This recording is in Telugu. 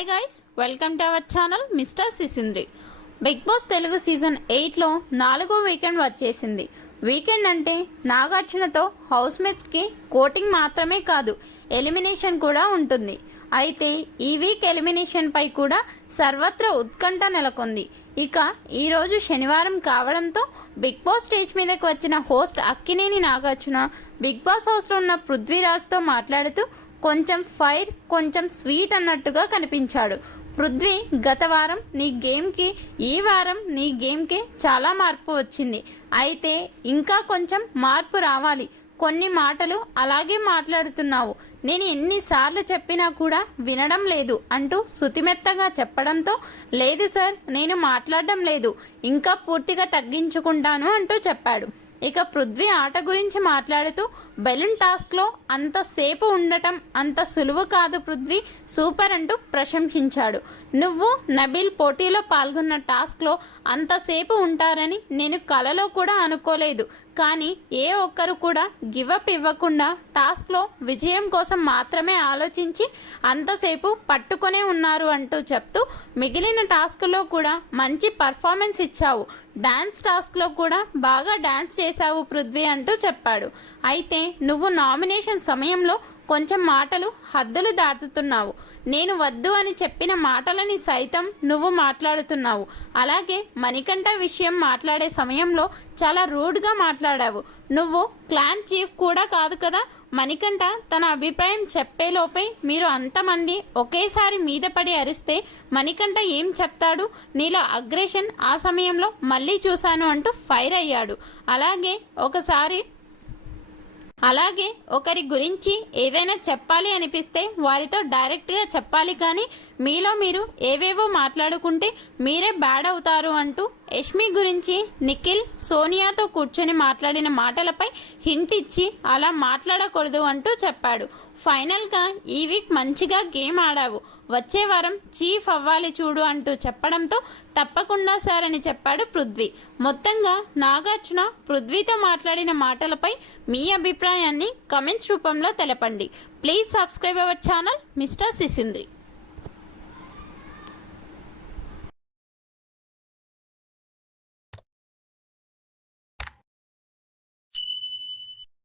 Hi guys, welcome to our channel mister Sisindri. Bigg Boss Telugu season 8లో 4వ వీకెండ్ వచ్చేసింది. వీకెండ్ అంటే నాగార్జునతో హౌస్మేట్స్కి కోటింగ్ మాత్రమే కాదు, ఎలిమినేషన్ కూడా ఉంటుంది. అయితే ఈ వీక్ ఎలిమినేషన్ పై కూడా సర్వత్రా ఉత్కంఠ నెలకొంది. ఇక ఈరోజు శనివారం కావడంతో బిగ్ బాస్ స్టేజ్ మీదకి వచ్చిన host Akkineni Nagarjuna Bigg Boss హౌస్లో ఉన్న పృథ్వీరాజ్తో మాట్లాడుతూ కొంచెం ఫైర్ కొంచెం స్వీట్ అన్నట్టుగా కనిపించాడు. పృథ్వీ, గత వారం నీ గేమ్కి ఈ వారం నీ గేమ్కి చాలా మార్పు వచ్చింది. అయితే ఇంకా కొంచెం మార్పు రావాలి. కొన్ని మాటలు అలాగే మాట్లాడుతున్నావు, నేను ఎన్నిసార్లు చెప్పినా కూడా వినడం లేదు అంటూ శుతిమెత్తగా చెప్పడంతో, లేదు సార్, నేను మాట్లాడడం లేదు, ఇంకా పూర్తిగా తగ్గించుకుంటాను అంటూ చెప్పాడు. ఇక పృథ్వీ ఆట గురించి మాట్లాడుతూ, బెలూన్ టాస్క్లో అంతసేపు ఉండటం అంత సులువు కాదు పృథ్వీ, సూపర్ అంటూ ప్రశంసించాడు. నువ్వు నబీల్ పోటీలో పాల్గొన్న టాస్క్లో అంతసేపు ఉంటారని నేను కలలో కూడా అనుకోలేదు. కానీ ఏ ఒక్కరు కూడా గివప్ ఇవ్వకుండా టాస్క్లో విజయం కోసం మాత్రమే ఆలోచించి అంతసేపు పట్టుకొనే ఉన్నారు అంటూ చెప్తూ, మిగిలిన టాస్క్లో కూడా మంచి పర్ఫార్మెన్స్ ఇచ్చావు, డాన్స్ టాస్క్లో కూడా బాగా డాన్స్ చేశావు పృథ్వీ అంటూ చెప్పాడు. అయితే నువ్వు నామినేషన్ సమయంలో కొంచెం మాటలు హద్దులు దాటుతున్నావు. నేను వద్దు అని చెప్పిన మాటలని సైతం నువ్వు మాట్లాడుతున్నావు. అలాగే మణికంఠ విషయం మాట్లాడే సమయంలో చాలా రూడ్గా మాట్లాడావు. నువ్వు క్లాన్ చీఫ్ కూడా కాదు కదా. మణికంఠ తన అభిప్రాయం చెప్పేలోపే మీరు అంతమంది ఒకేసారి మీద పడి అరిస్తే మణికంఠ ఏం చెప్తాడు? నీలో అగ్రెషన్ ఆ సమయంలో మళ్ళీ చూశాను అంటూ ఫైర్ అయ్యాడు. అలాగే ఒకరి గురించి ఏదైనా చెప్పాలి అనిపిస్తే వారితో డైరెక్ట్గా చెప్పాలి, కానీ మీలో మీరు ఏవేవో మాట్లాడుకుంటే మీరే బ్యాడ్ అవుతారు అంటూ యష్మి గురించి నిఖిల్ సోనియాతో కూర్చొని మాట్లాడిన మాటలపై హింట్ ఇచ్చి అలా మాట్లాడకూడదు అంటూ చెప్పాడు. ఫైనల్గా ఈ వీక్ మంచిగా గేమ్ ఆడావు, వచ్చే వారం చీఫ్ అవ్వాలి చూడు అంటూ చెప్పడంతో తప్పకుండా సార్ అని చెప్పాడు పృథ్వీ. మొత్తంగా నాగార్జున పృథ్వీతో మాట్లాడిన మాటలపై మీ అభిప్రాయాన్ని కమెంట్స్ రూపంలో తెలపండి. Please subscribe our channel mister సిసింద్రి.